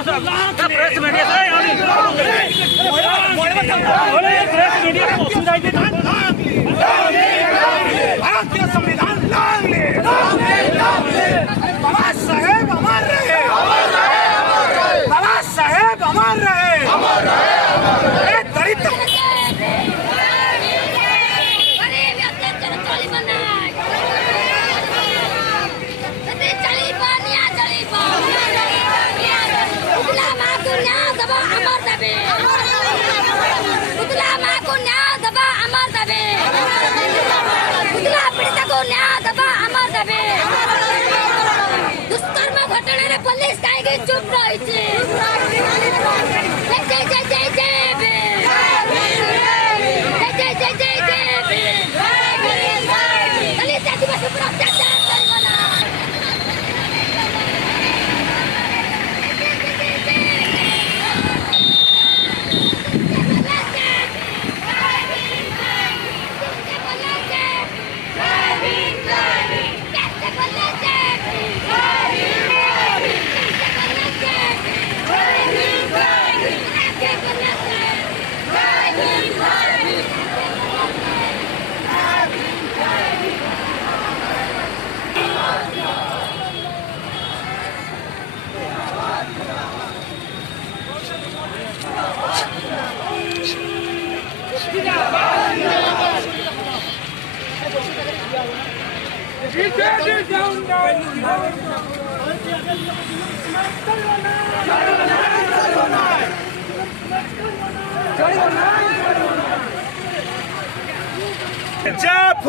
press media से press media को सुनाई दे भारतीय संविधान लांगले बाबा साहेब अमर रहे बाबा साहेब अमर रहे दलित दुष्कर्म घटना पुलिस कहीं चुप रही जब